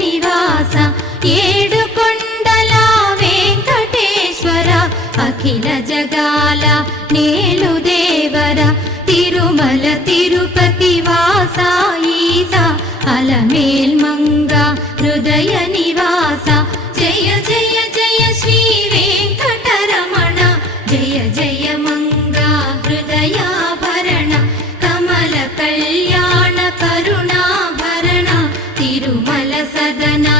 నివాస ఏడుకొండల వెంకటేశ్వర అఖిల జగాల నేలు దేవర తిరుమల తిరుపతి వాస ఈస అలమేల్ మంగ హృదయ నివాస జయ జయ జయ శ్రీ వెంకటరమణ జయ జయ మంగ హృదయాభరణ కమల కళ్యాణ కరుణాభరణ తిరుమల సదనా